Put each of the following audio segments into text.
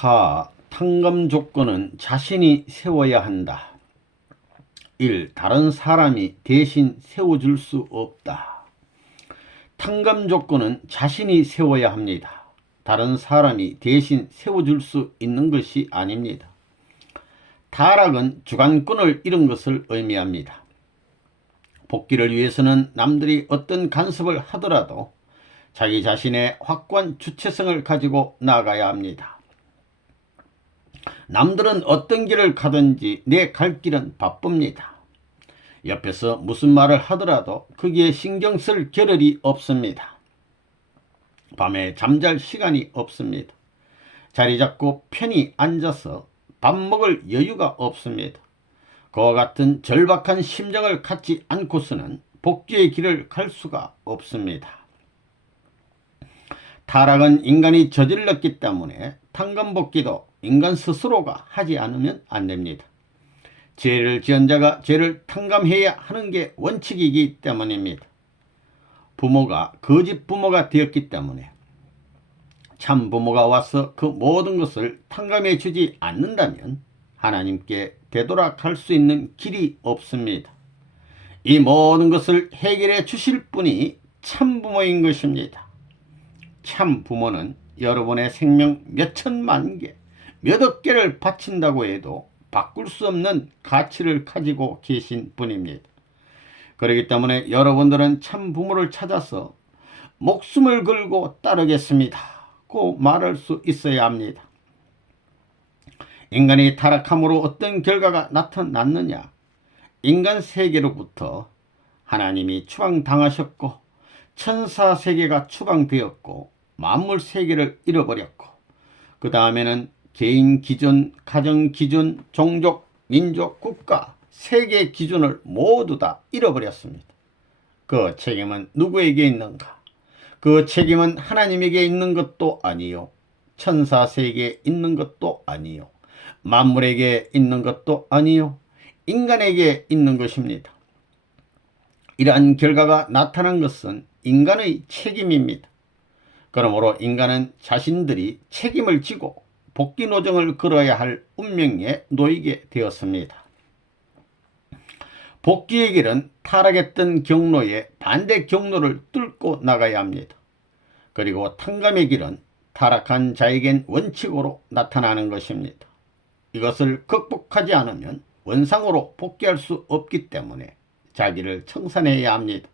4. 탕감 조건은 자신이 세워야 한다. 1. 다른 사람이 대신 세워줄 수 없다. 탕감 조건은 자신이 세워야 합니다. 다른 사람이 대신 세워줄 수 있는 것이 아닙니다. 타락은 주관권을 잃은 것을 의미합니다. 복귀를 위해서는 남들이 어떤 간섭을 하더라도 자기 자신의 확고한 주체성을 가지고 나아가야 합니다. 남들은 어떤 길을 가든지 내 갈 길은 바쁩니다. 옆에서 무슨 말을 하더라도 거기에 신경 쓸 겨를이 없습니다. 밤에 잠잘 시간이 없습니다. 자리 잡고 편히 앉아서 밥 먹을 여유가 없습니다. 그와 같은 절박한 심정을 갖지 않고서는 복귀의 길을 갈 수가 없습니다. 타락은 인간이 저질렀기 때문에 탕감복귀도 인간 스스로가 하지 않으면 안 됩니다. 죄를 지은 자가 죄를 탕감해야 하는 게 원칙이기 때문입니다. 부모가 거짓 부모가 되었기 때문에 참 부모가 와서 그 모든 것을 탕감해 주지 않는다면 하나님께 되돌아갈 수 있는 길이 없습니다. 이 모든 것을 해결해 주실 분이 참 부모인 것입니다. 참 부모는 여러분의 생명 몇 천만 개, 몇 억 개를 바친다고 해도 바꿀 수 없는 가치를 가지고 계신 분입니다. 그렇기 때문에 여러분들은 참 부모를 찾아서 목숨을 걸고 따르겠습니다 고 말할 수 있어야 합니다. 인간이 타락함으로 어떤 결과가 나타났느냐? 인간 세계로부터 하나님이 추방당하셨고 천사 세계가 추방되었고 만물 세계를 잃어버렸고 그 다음에는 개인 기준, 가정 기준, 종족, 민족, 국가, 세계 기준을 모두 다 잃어버렸습니다. 그 책임은 누구에게 있는가? 그 책임은 하나님에게 있는 것도 아니요, 천사 세계에 있는 것도 아니요, 만물에게 있는 것도 아니요, 인간에게 있는 것입니다. 이러한 결과가 나타난 것은 인간의 책임입니다. 그러므로 인간은 자신들이 책임을 지고 복귀 노정을 걸어야 할 운명에 놓이게 되었습니다. 복귀의 길은 타락했던 경로의 반대 경로를 뚫고 나가야 합니다. 그리고 탕감의 길은 타락한 자에겐 원칙으로 나타나는 것입니다. 이것을 극복하지 않으면 원상으로 복귀할 수 없기 때문에 자기를 청산해야 합니다.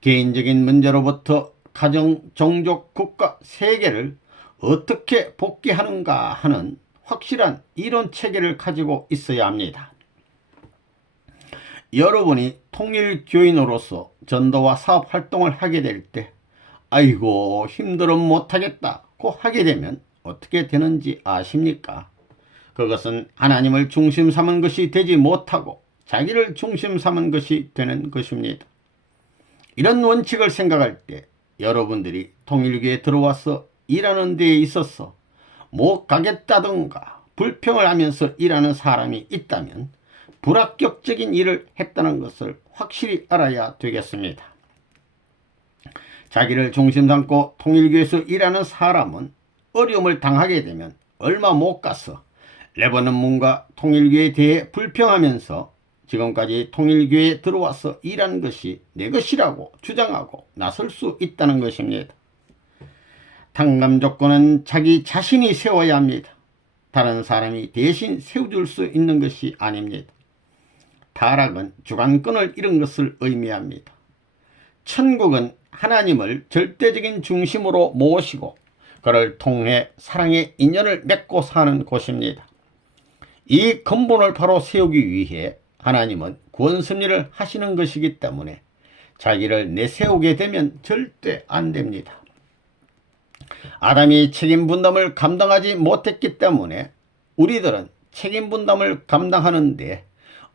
개인적인 문제로부터 가정, 종족, 국가, 세계를 어떻게 복귀하는가 하는 확실한 이론 체계를 가지고 있어야 합니다. 여러분이 통일교인으로서 전도와 사업활동을 하게 될 때 아이고 힘들어 못하겠다고 하게 되면 어떻게 되는지 아십니까? 그것은 하나님을 중심 삼은 것이 되지 못하고 자기를 중심 삼은 것이 되는 것입니다. 이런 원칙을 생각할 때 여러분들이 통일교에 들어와서 일하는 데에 있어서 못 가겠다던가 불평을 하면서 일하는 사람이 있다면 불합격적인 일을 했다는 것을 확실히 알아야 되겠습니다. 자기를 중심 삼고 통일교에서 일하는 사람은 어려움을 당하게 되면 얼마 못 가서 레버넌 문과 통일교에 대해 불평하면서 지금까지 통일교에 들어와서 일한 것이 내 것이라고 주장하고 나설 수 있다는 것입니다. 탕감 조건은 자기 자신이 세워야 합니다. 다른 사람이 대신 세워줄 수 있는 것이 아닙니다. 타락은 주관권을 잃은 것을 의미합니다. 천국은 하나님을 절대적인 중심으로 모시고 그를 통해 사랑의 인연을 맺고 사는 곳입니다. 이 근본을 바로 세우기 위해 하나님은 구원섭리를 하시는 것이기 때문에 자기를 내세우게 되면 절대 안 됩니다. 아담이 책임 분담을 감당하지 못했기 때문에 우리들은 책임 분담을 감당하는데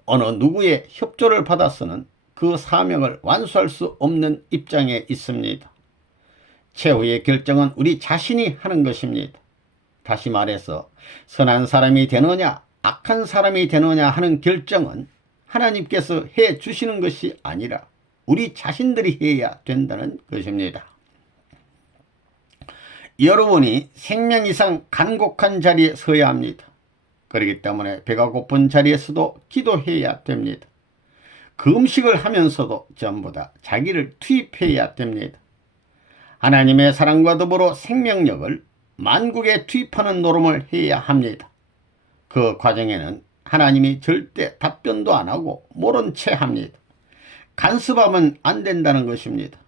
어느 누구의 협조를 받아서는 그 사명을 완수할 수 없는 입장에 있습니다. 최후의 결정은 우리 자신이 하는 것입니다. 다시 말해서 선한 사람이 되느냐 악한 사람이 되느냐 하는 결정은 하나님께서 해 주시는 것이 아니라 우리 자신들이 해야 된다는 것입니다. 여러분이 생명 이상 간곡한 자리에 서야 합니다. 그렇기 때문에 배가 고픈 자리에서도 기도해야 됩니다. 금식을 하면서도 전부 다 자기를 투입해야 됩니다. 하나님의 사랑과 더불어 생명력을 만국에 투입하는 노름을 해야 합니다. 그 과정에는 하나님이 절대 답변도 안 하고 모른 채 합니다. 간섭하면 안 된다는 것입니다.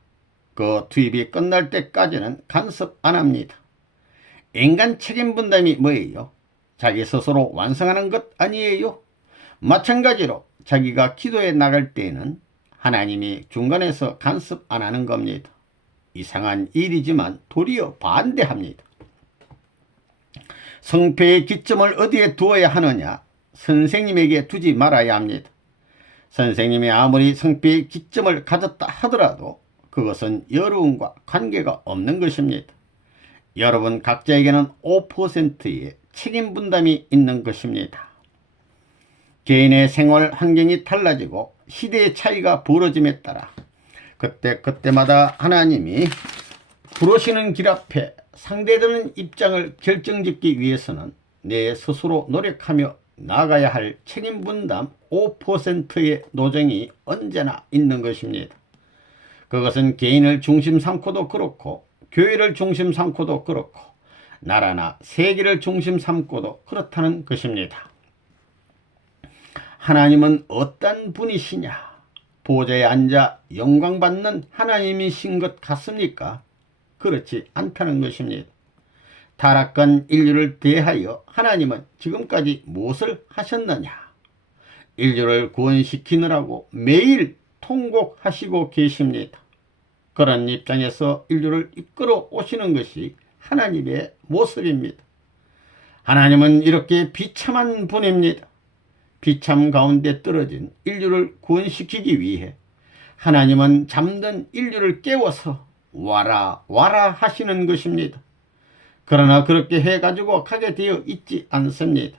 그 투입이 끝날 때까지는 간섭 안 합니다. 인간 책임 분담이 뭐예요? 자기 스스로 완성하는 것 아니에요? 마찬가지로 자기가 기도해 나갈 때에는 하나님이 중간에서 간섭 안 하는 겁니다. 이상한 일이지만 도리어 반대합니다. 성패의 기점을 어디에 두어야 하느냐? 선생님에게 두지 말아야 합니다. 선생님이 아무리 성패의 기점을 가졌다 하더라도 그것은 여러분과 관계가 없는 것입니다. 여러분 각자에게는 5%의 책임 분담이 있는 것입니다. 개인의 생활 환경이 달라지고 시대의 차이가 벌어짐에 따라 그때마다 하나님이 부르시는 길 앞에 상대되는 입장을 결정짓기 위해서는 내 스스로 노력하며 나가야 할 책임 분담 5%의 노정이 언제나 있는 것입니다. 그것은 개인을 중심 삼고도 그렇고 교회를 중심 삼고도 그렇고 나라나 세계를 중심 삼고도 그렇다는 것입니다. 하나님은 어떤 분이시냐? 보좌에 앉아 영광받는 하나님이신 것 같습니까? 그렇지 않다는 것입니다. 타락한 인류를 대하여 하나님은 지금까지 무엇을 하셨느냐? 인류를 구원시키느라고 매일 통곡하시고 계십니다. 그런 입장에서 인류를 이끌어 오시는 것이 하나님의 모습입니다. 하나님은 이렇게 비참한 분입니다. 비참 가운데 떨어진 인류를 구원시키기 위해 하나님은 잠든 인류를 깨워서 와라 와라 하시는 것입니다. 그러나 그렇게 해가지고 가게 되어 있지 않습니다.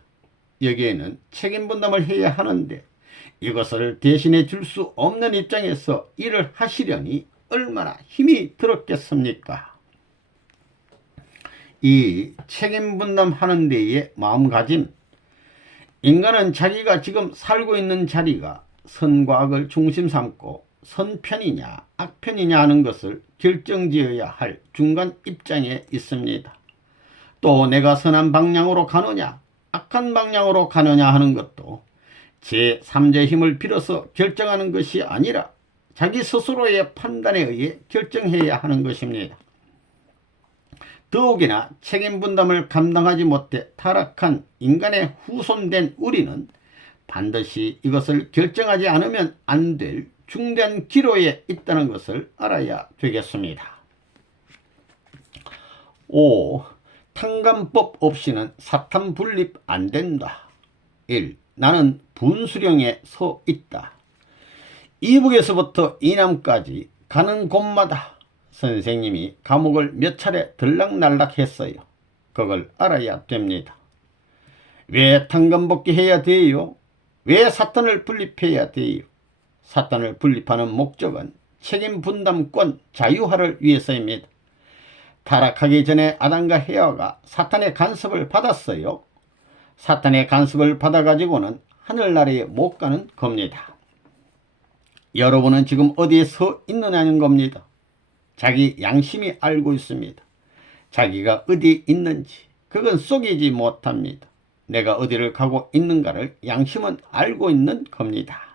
여기에는 책임 분담을 해야 하는데 이것을 대신해 줄 수 없는 입장에서 일을 하시려니 얼마나 힘이 들었겠습니까? 이 책임 분담하는 데의 마음가짐, 인간은 자기가 지금 살고 있는 자리가 선과 악을 중심 삼고 선편이냐 악편이냐 하는 것을 결정지어야 할 중간 입장에 있습니다. 또 내가 선한 방향으로 가느냐 악한 방향으로 가느냐 하는 것도 제3자의 힘을 빌어서 결정하는 것이 아니라 자기 스스로의 판단에 의해 결정해야 하는 것입니다. 더욱이나 책임 분담을 감당하지 못해 타락한 인간의 후손된 우리는 반드시 이것을 결정하지 않으면 안 될 중대한 기로에 있다는 것을 알아야 되겠습니다. 5. 탕감법 없이는 사탄 분립 안 된다. 1. 나는 분수령에 서 있다. 이북에서부터 이남까지 가는 곳마다 선생님이 감옥을 몇 차례 들락날락 했어요. 그걸 알아야 됩니다. 왜 탕감복귀 해야 돼요? 왜 사탄을 분립해야 돼요? 사탄을 분립하는 목적은 책임 분담권 자유화를 위해서입니다. 타락하기 전에 아담과 헤아가 사탄의 간섭을 받았어요. 사탄의 간섭을 받아가지고는 하늘나라에 못 가는 겁니다. 여러분은 지금 어디에 서 있느냐는 겁니다. 자기 양심이 알고 있습니다. 자기가 어디에 있는지 그건 속이지 못합니다. 내가 어디를 가고 있는가를 양심은 알고 있는 겁니다.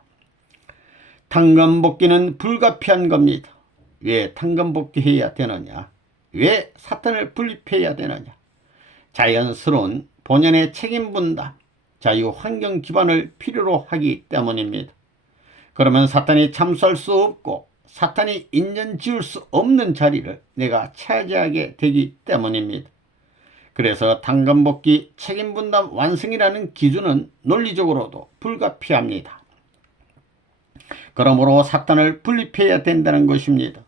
탕감복귀는 불가피한 겁니다. 왜 탕감복귀해야 되느냐? 왜 사탄을 분립해야 되느냐? 자연스러운 본연의 책임 분담, 자유 환경 기반을 필요로 하기 때문입니다. 그러면 사탄이 참수할 수 없고 사탄이 인연 지을 수 없는 자리를 내가 차지하게 되기 때문입니다. 그래서 탕감복귀 책임분담 완성이라는 기준은 논리적으로도 불가피합니다. 그러므로 사탄을 분립해야 된다는 것입니다.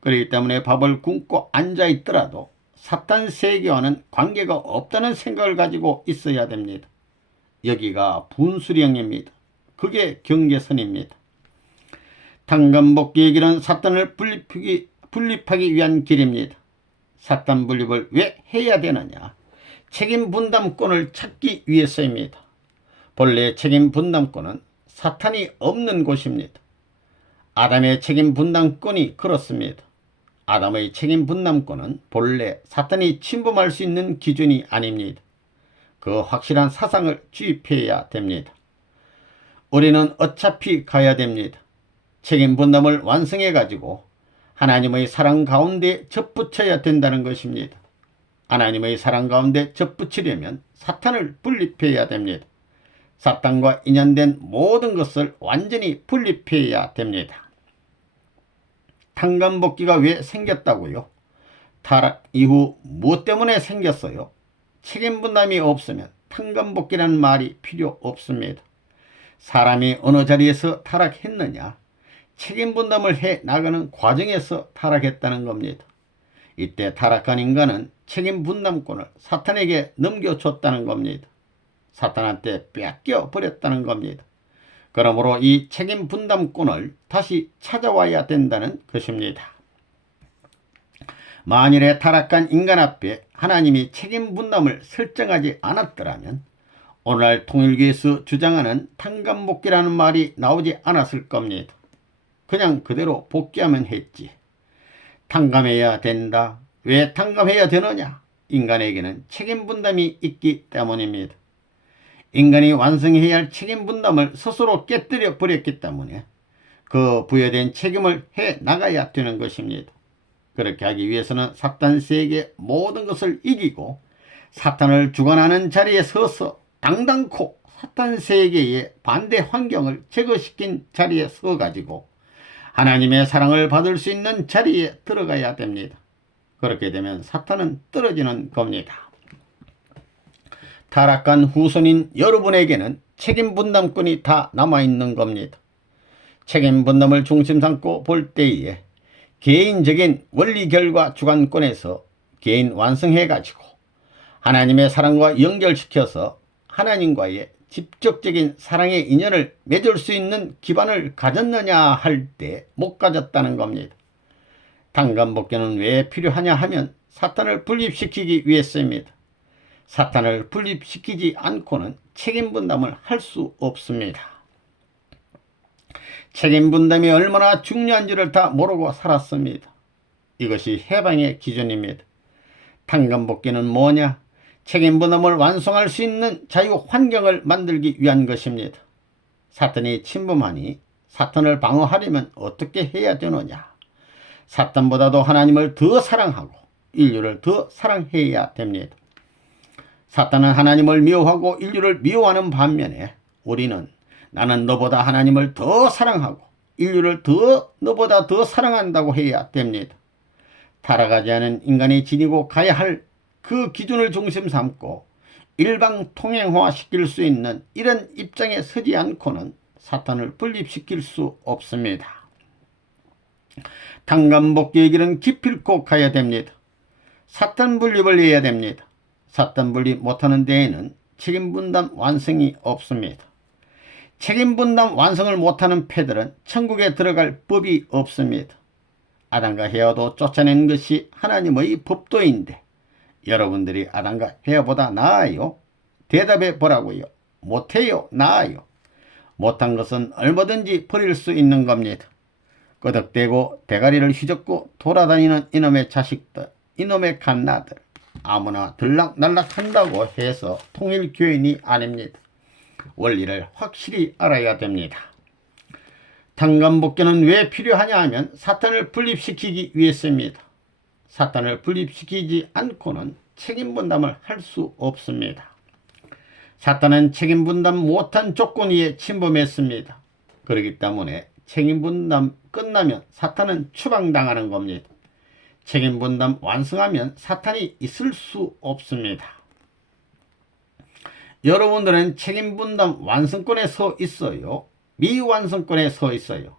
그렇기 때문에 밥을 굶고 앉아있더라도 사탄 세계와는 관계가 없다는 생각을 가지고 있어야 됩니다. 여기가 분수령입니다. 그게 경계선입니다. 탕감복귀의 길은 사탄을 분립하기 위한 길입니다. 사탄 분립을 왜 해야 되느냐? 책임 분담권을 찾기 위해서입니다. 본래 책임 분담권은 사탄이 없는 곳입니다. 아담의 책임 분담권이 그렇습니다. 아담의 책임 분담권은 본래 사탄이 침범할 수 있는 기준이 아닙니다. 그 확실한 사상을 주입해야 됩니다. 우리는 어차피 가야 됩니다. 책임 분담을 완성해 가지고 하나님의 사랑 가운데 접붙여야 된다는 것입니다. 하나님의 사랑 가운데 접붙이려면 사탄을 분립해야 됩니다. 사탄과 인연된 모든 것을 완전히 분립해야 됩니다. 탕감복기가 왜 생겼다고요? 타락 이후 무엇 때문에 생겼어요? 책임 분담이 없으면 탕감복기라는 말이 필요 없습니다. 사람이 어느 자리에서 타락했느냐? 책임 분담을 해 나가는 과정에서 타락했다는 겁니다. 이때 타락한 인간은 책임 분담권을 사탄에게 넘겨줬다는 겁니다. 사탄한테 뺏겨 버렸다는 겁니다. 그러므로 이 책임 분담권을 다시 찾아와야 된다는 것입니다. 만일에 타락한 인간 앞에 하나님이 책임 분담을 설정하지 않았더라면 오늘날 통일교에서 주장하는 탕감복귀라는 말이 나오지 않았을 겁니다. 그냥 그대로 복귀하면 했지. 탕감해야 된다. 왜 탕감해야 되느냐? 인간에게는 책임 분담이 있기 때문입니다. 인간이 완성해야 할 책임 분담을 스스로 깨뜨려 버렸기 때문에 그 부여된 책임을 해 나가야 되는 것입니다. 그렇게 하기 위해서는 사탄 세계 모든 것을 이기고 사탄을 주관하는 자리에 서서 당당코 사탄 세계의 반대 환경을 제거시킨 자리에 서가지고 하나님의 사랑을 받을 수 있는 자리에 들어가야 됩니다. 그렇게 되면 사탄은 떨어지는 겁니다. 타락한 후손인 여러분에게는 책임 분담권이 다 남아있는 겁니다. 책임 분담을 중심 삼고 볼 때에 개인적인 원리 결과 주관권에서 개인 완성해가지고 하나님의 사랑과 연결시켜서 하나님과의 직접적인 사랑의 인연을 맺을 수 있는 기반을 가졌느냐 할 때 못 가졌다는 겁니다. 탕감복귀는 왜 필요하냐 하면 사탄을 분립시키기 위해서입니다. 사탄을 분립시키지 않고는 책임 분담을 할 수 없습니다. 책임 분담이 얼마나 중요한지를 다 모르고 살았습니다. 이것이 해방의 기준입니다. 탕감복귀는 뭐냐? 책임 분담을 완성할 수 있는 자유 환경을 만들기 위한 것입니다. 사탄이 침범하니 사탄을 방어하려면 어떻게 해야 되느냐? 사탄보다도 하나님을 더 사랑하고 인류를 더 사랑해야 됩니다. 사탄은 하나님을 미워하고 인류를 미워하는 반면에 우리는 나는 너보다 하나님을 더 사랑하고 인류를 너보다 더 사랑한다고 해야 됩니다. 타락하지 않은 인간이 지니고 가야 할 그 기준을 중심 삼고 일방통행화 시킬 수 있는 이런 입장에 서지 않고는 사탄을 분립시킬 수 없습니다. 탕감복귀의 길은 기필코 가야 됩니다. 사탄 분립을 해야 됩니다. 사탄 분립 못하는 데에는 책임분담 완성이 없습니다. 책임분담 완성을 못하는 패들은 천국에 들어갈 법이 없습니다. 아담과 헤아도 쫓아낸 것이 하나님의 법도인데 여러분들이 아담과 헤아보다 나아요? 대답해 보라고요. 못해요? 나아요? 못한 것은 얼마든지 버릴 수 있는 겁니다. 끄덕대고 대가리를 휘젓고 돌아다니는 이놈의 자식들, 이놈의 갓나들 아무나 들락날락 한다고 해서 통일교인이 아닙니다. 원리를 확실히 알아야 됩니다. 탕감복귀는 왜 필요하냐 하면 사탄을 분립시키기 위해서입니다. 사탄을 분립시키지 않고는 책임분담을 할 수 없습니다. 사탄은 책임분담 못한 조건 위에 침범했습니다. 그렇기 때문에 책임분담 끝나면 사탄은 추방당하는 겁니다. 책임분담 완성하면 사탄이 있을 수 없습니다. 여러분들은 책임분담 완성권에 서 있어요? 미완성권에 서 있어요?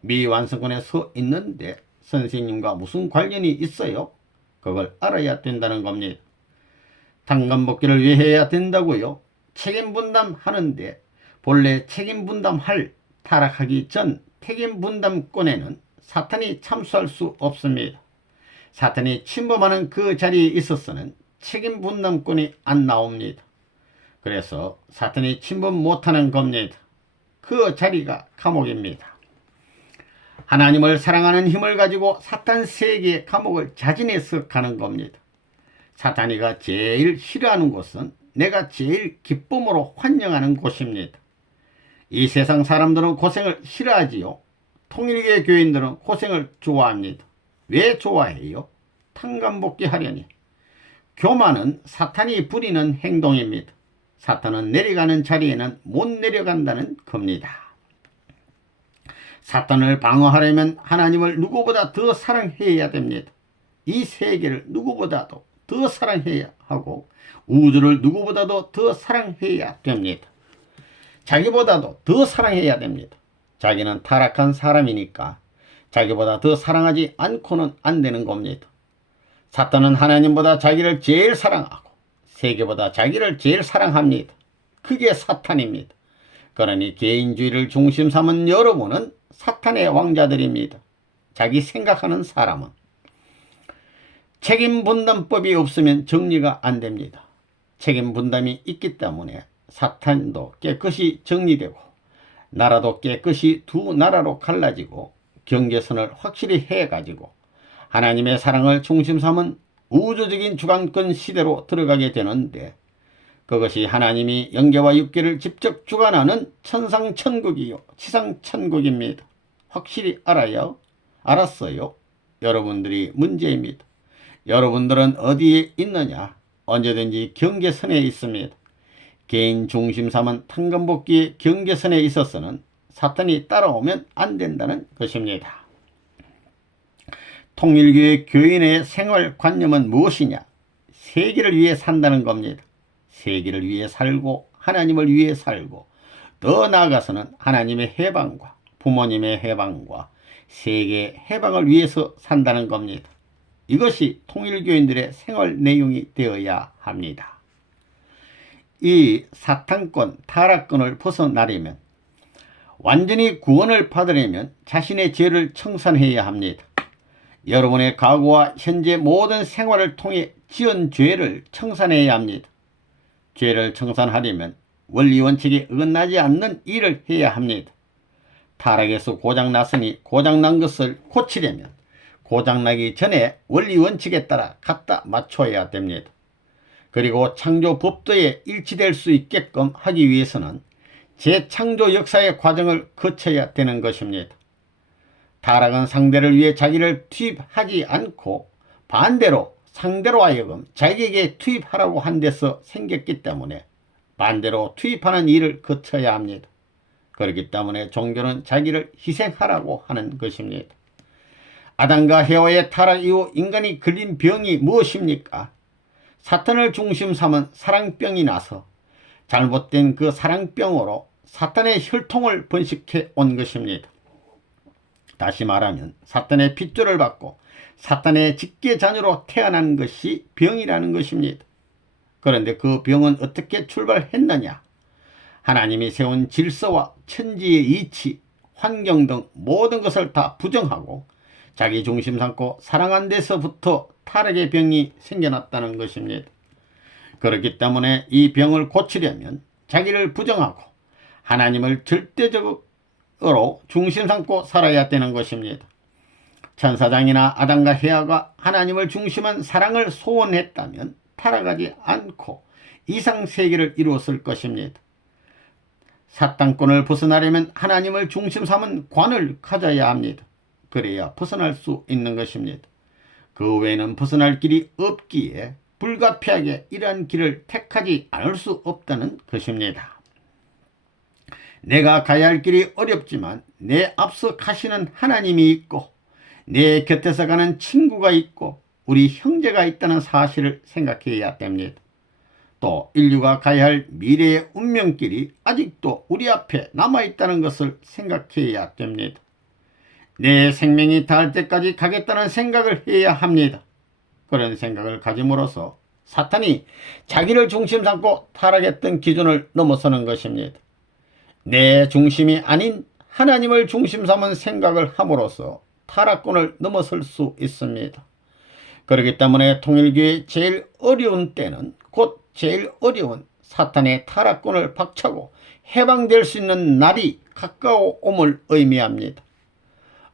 미완성권에 서 있는데 선생님과 무슨 관련이 있어요? 그걸 알아야 된다는 겁니다. 탕감복귀를 왜 해야 된다고요? 책임분담 하는데 본래 책임분담할 타락하기 전 책임분담권에는 사탄이 참수할 수 없습니다. 사탄이 침범하는 그 자리에 있어서는 책임 분담권이 안 나옵니다. 그래서 사탄이 침범 못하는 겁니다. 그 자리가 감옥입니다. 하나님을 사랑하는 힘을 가지고 사탄 세계의 감옥을 자진해서 가는 겁니다. 사탄이가 제일 싫어하는 곳은 내가 제일 기쁨으로 환영하는 곳입니다. 이 세상 사람들은 고생을 싫어하지요. 통일교회 교인들은 고생을 좋아합니다. 왜 좋아해요? 탕감복귀 하려니. 교만은 사탄이 부리는 행동입니다. 사탄은 내려가는 자리에는 못 내려간다는 겁니다. 사탄을 방어하려면 하나님을 누구보다 더 사랑해야 됩니다. 이 세계를 누구보다도 더 사랑해야 하고 우주를 누구보다도 더 사랑해야 됩니다. 자기보다도 더 사랑해야 됩니다. 자기는 타락한 사람이니까 자기보다 더 사랑하지 않고는 안 되는 겁니다. 사탄은 하나님보다 자기를 제일 사랑하고 세계보다 자기를 제일 사랑합니다. 그게 사탄입니다. 그러니 개인주의를 중심 삼은 여러분은 사탄의 왕자들입니다. 자기 생각하는 사람은. 책임 분담법이 없으면 정리가 안 됩니다. 책임 분담이 있기 때문에 사탄도 깨끗이 정리되고 나라도 깨끗이 두 나라로 갈라지고 경계선을 확실히 해가지고 하나님의 사랑을 중심 삼은 우주적인 주관권 시대로 들어가게 되는데 그것이 하나님이 영계와 육계를 직접 주관하는 천상천국이요 지상천국입니다. 확실히 알았어요? 여러분들이 문제입니다. 여러분들은 어디에 있느냐? 언제든지 경계선에 있습니다. 개인 중심 삼은 탕감복귀의 경계선에 있어서는 사탄이 따라오면 안 된다는 것입니다. 통일교회 교인의 생활관념은 무엇이냐? 세계를 위해 산다는 겁니다. 세계를 위해 살고 하나님을 위해 살고 더 나아가서는 하나님의 해방과 부모님의 해방과 세계의 해방을 위해서 산다는 겁니다. 이것이 통일교인들의 생활 내용이 되어야 합니다. 이 사탄권, 타락권을 벗어나려면 완전히 구원을 받으려면 자신의 죄를 청산해야 합니다. 여러분의 과거와 현재 모든 생활을 통해 지은 죄를 청산해야 합니다. 죄를 청산하려면 원리 원칙에 어긋나지 않는 일을 해야 합니다. 타락에서 고장났으니 고장난 것을 고치려면 고장나기 전에 원리 원칙에 따라 갖다 맞춰야 됩니다. 그리고 창조 법도에 일치될 수 있게끔 하기 위해서는 재창조 역사의 과정을 거쳐야 되는 것입니다. 타락은 상대를 위해 자기를 투입하지 않고 반대로 상대로 하여금 자기에게 투입하라고 한 데서 생겼기 때문에 반대로 투입하는 일을 거쳐야 합니다. 그렇기 때문에 종교는 자기를 희생하라고 하는 것입니다. 아담과 해와의 타락 이후 인간이 걸린 병이 무엇입니까? 사탄을 중심 삼은 사랑병이 나서 잘못된 그 사랑병으로 사탄의 혈통을 번식해 온 것입니다. 다시 말하면 사탄의 핏줄을 받고 사탄의 직계자녀로 태어난 것이 병이라는 것입니다. 그런데 그 병은 어떻게 출발했느냐? 하나님이 세운 질서와 천지의 이치, 환경 등 모든 것을 다 부정하고 자기 중심 삼고 사랑한 데서부터 타락의 병이 생겨났다는 것입니다. 그렇기 때문에 이 병을 고치려면 자기를 부정하고 하나님을 절대적으로 중심 삼고 살아야 되는 것입니다. 천사장이나 아담과 헤아가 하나님을 중심한 사랑을 소원했다면 타락하지 않고 이상세계를 이루었을 것입니다. 사탄권을 벗어나려면 하나님을 중심 삼은 관을 가져야 합니다. 그래야 벗어날 수 있는 것입니다. 그 외에는 벗어날 길이 없기에 불가피하게 이러한 길을 택하지 않을 수 없다는 것입니다. 내가 가야 할 길이 어렵지만 내 앞서 가시는 하나님이 있고 내 곁에서 가는 친구가 있고 우리 형제가 있다는 사실을 생각해야 됩니다. 또 인류가 가야 할 미래의 운명길이 아직도 우리 앞에 남아있다는 것을 생각해야 됩니다. 내 생명이 닿을 때까지 가겠다는 생각을 해야 합니다. 그런 생각을 가짐으로써 사탄이 자기를 중심 삼고 타락했던 기준을 넘어서는 것입니다. 내 중심이 아닌 하나님을 중심 삼은 생각을 함으로써 타락권을 넘어설 수 있습니다. 그렇기 때문에 통일교의 제일 어려운 때는 곧 제일 어려운 사탄의 타락권을 박차고 해방될 수 있는 날이 가까워 옴을 의미합니다.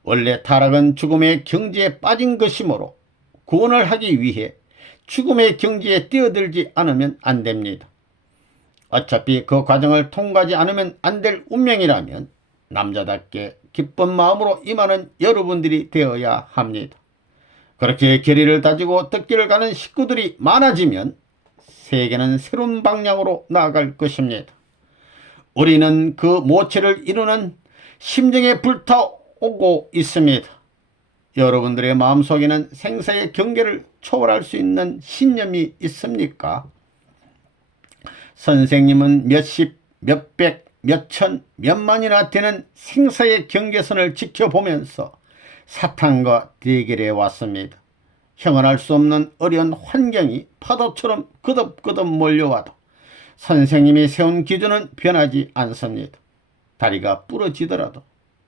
원래 타락은 죽음의 경지에 빠진 것이므로 구원을 하기 위해 죽음의 경지에 뛰어들지 않으면 안 됩니다. 어차피 그 과정을 통과하지 않으면 안 될 운명이라면 남자답게 기쁜 마음으로 임하는 여러분들이 되어야 합니다. 그렇게 결의를 다지고 뜯기를 가는 식구들이 많아지면 세계는 새로운 방향으로 나아갈 것입니다. 우리는 그 모체를 이루는 심정에 불타오고 있습니다. 여러분들의 마음속에는 생사의 경계를 초월할 수 있는 신념이 있습니까? 선생님은 몇십, 몇백, 몇천, 몇만이나 되는 생사의 경계선을 지켜보면서 사탄과 대결해 왔습니다. 형언할 수 없는 어려운 환경이 파도처럼 그덕그덕 몰려와도 선생님이 세운 기준은 변하지 않습니다. 다리가 부러지더라도,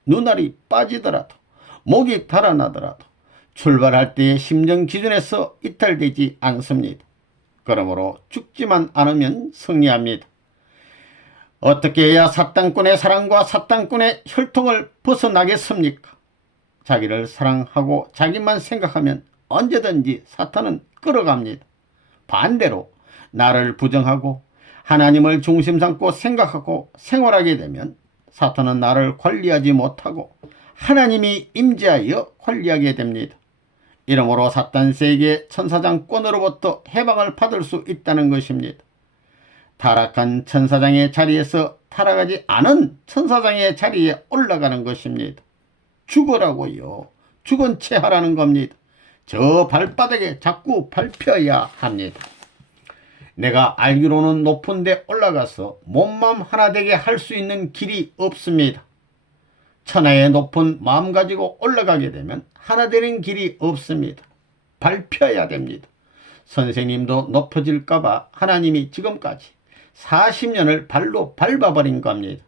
눈알이 빠지더라도, 목이 달아나더라도 출발할 때의 심정 기준에서 이탈되지 않습니다. 그러므로 죽지만 않으면 승리합니다. 어떻게 해야 사탄꾼의 사랑과 사탄꾼의 혈통을 벗어나겠습니까? 자기를 사랑하고 자기만 생각하면 언제든지 사탄은 끌어갑니다. 반대로 나를 부정하고 하나님을 중심 삼고 생각하고 생활하게 되면 사탄은 나를 관리하지 못하고 하나님이 임재하여 관리하게 됩니다. 이러므로 사탄 세계 천사장권으로부터 해방을 받을 수 있다는 것입니다. 타락한 천사장의 자리에서 타락하지 않은 천사장의 자리에 올라가는 것입니다. 죽으라고요. 죽은 채 하라는 겁니다. 저 발바닥에 자꾸 밟혀야 합니다. 내가 알기로는 높은 데 올라가서 몸만 하나 되게 할 수 있는 길이 없습니다. 천하의 높은 마음 가지고 올라가게 되면 하나 되는 길이 없습니다. 밟혀야 됩니다. 선생님도 높아질까봐 하나님이 지금까지 40년을 발로 밟아버린 겁니다.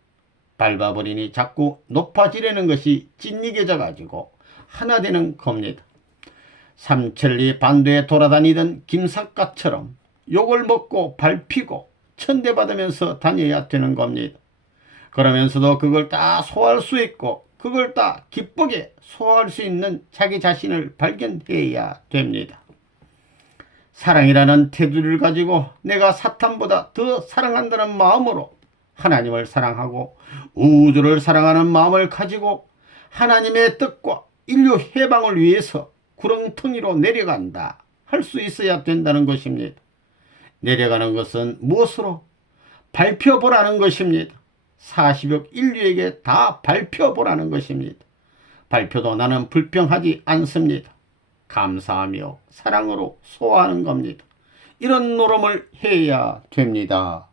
밟아버리니 자꾸 높아지려는 것이 찐이겨져 가지고 하나 되는 겁니다. 삼천리 반도에 돌아다니던 김삿갓처럼 욕을 먹고 밟히고 천대받으면서 다녀야 되는 겁니다. 그러면서도 그걸 다 소화할 수 있고 그걸 다 기쁘게 소화할 수 있는 자기 자신을 발견해야 됩니다. 사랑이라는 태도를 가지고 내가 사탄보다 더 사랑한다는 마음으로 하나님을 사랑하고 우주를 사랑하는 마음을 가지고 하나님의 뜻과 인류 해방을 위해서 구렁텅이로 내려간다 할 수 있어야 된다는 것입니다. 내려가는 것은 무엇으로? 밟혀보라는 것입니다. 40억 인류에게 다 밟혀보라는 것입니다. 밟혀도 나는 불평하지 않습니다. 감사하며 사랑으로 소화하는 겁니다. 이런 노름을 해야 됩니다.